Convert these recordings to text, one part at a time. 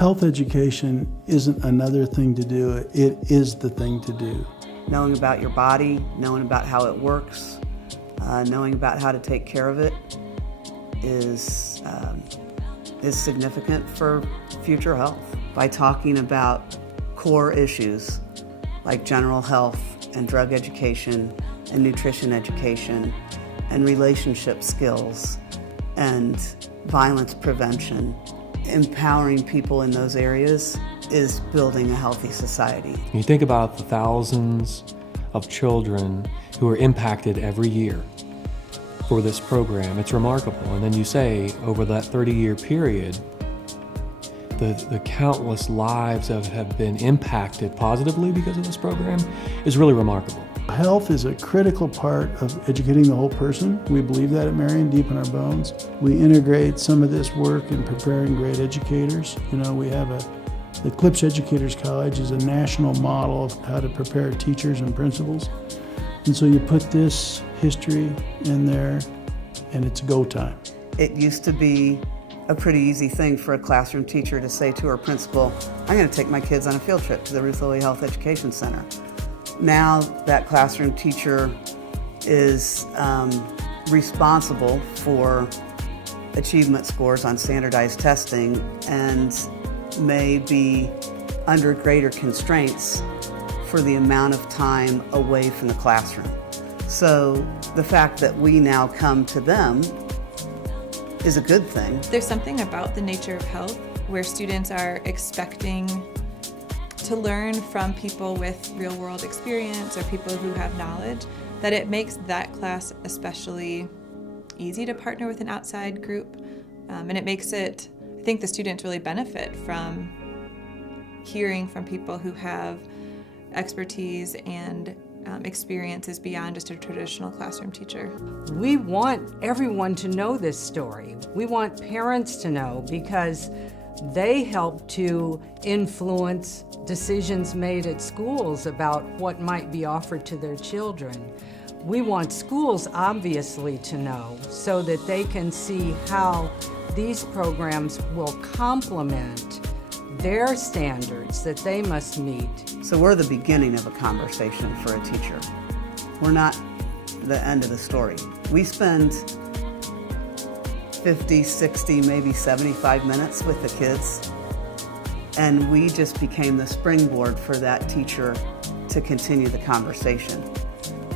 Health education isn't another thing to do, it is the thing to do. Knowing about your body, knowing about how it works, knowing about how to take care of it is significant for future health. By talking about core issues like general health and drug education and nutrition education and relationship skills and violence prevention, empowering people in those areas is building a healthy society. You think about the thousands of children who are impacted every year for this program. It's remarkable. And then you say, over that 30-year period, the countless lives that have been impacted positively because of this program is really remarkable. Health is a critical part of educating the whole person. We believe that at Marian, deep in our bones. We integrate some of this work in preparing great educators. You know, we have the Eclipse Educators College is a national model of how to prepare teachers and principals. And so you put this history in there and it's go time. It used to be a pretty easy thing for a classroom teacher to say to her principal, I'm going to take my kids on a field trip to the Ruth Lilly Health Education Center. Now that classroom teacher is responsible for achievement scores on standardized testing and may be under greater constraints for the amount of time away from the classroom. So the fact that we now come to them is a good thing. There's something about the nature of health where students are expecting to learn from people with real-world experience or people who have knowledge, that it makes that class especially easy to partner with an outside group. And it makes it, I think the students really benefit from hearing from people who have expertise and experiences beyond just a traditional classroom teacher. We want everyone to know this story. We want parents to know because they help to influence decisions made at schools about what might be offered to their children. We want schools obviously to know so that they can see how these programs will complement their standards that they must meet. So we're the beginning of a conversation for a teacher. We're not the end of the story. We spend 50, 60, maybe 75 minutes with the kids, and we just became the springboard for that teacher to continue the conversation,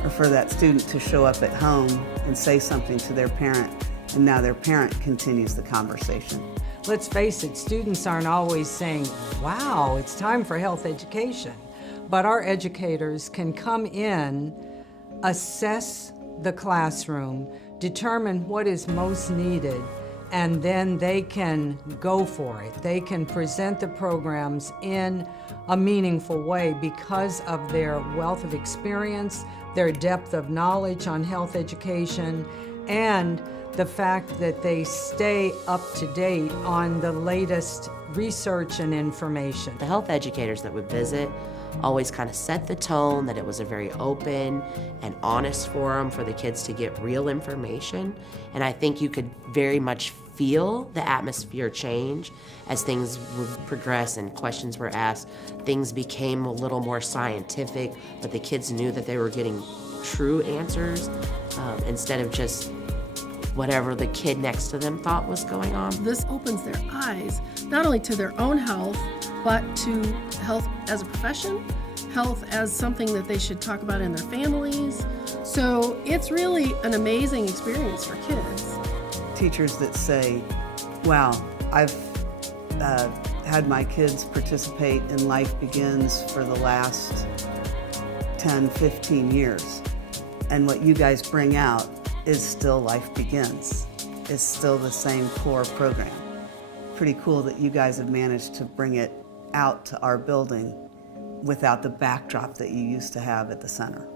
or for that student to show up at home and say something to their parent, and now their parent continues the conversation. Let's face it, students aren't always saying, wow, it's time for health education. But our educators can come in, assess the classroom, determine what is most needed, and then they can go for it. They can present the programs in a meaningful way because of their wealth of experience, their depth of knowledge on health education, and the fact that they stay up to date on the latest research and information. The health educators that would visit always kind of set the tone that it was a very open and honest forum for the kids to get real information. And I think you could very much feel the atmosphere change as things would progress and questions were asked. Things became a little more scientific, but the kids knew that they were getting true answers instead of just whatever the kid next to them thought was going on. This opens their eyes, not only to their own health, but to health as a profession, health as something that they should talk about in their families. So it's really an amazing experience for kids. Teachers that say, wow, I've had my kids participate in Life Begins for the last 10, 15 years, and what you guys bring out is still Life Begins. It's still the same core program. Pretty cool that you guys have managed to bring it out to our building without the backdrop that you used to have at the center.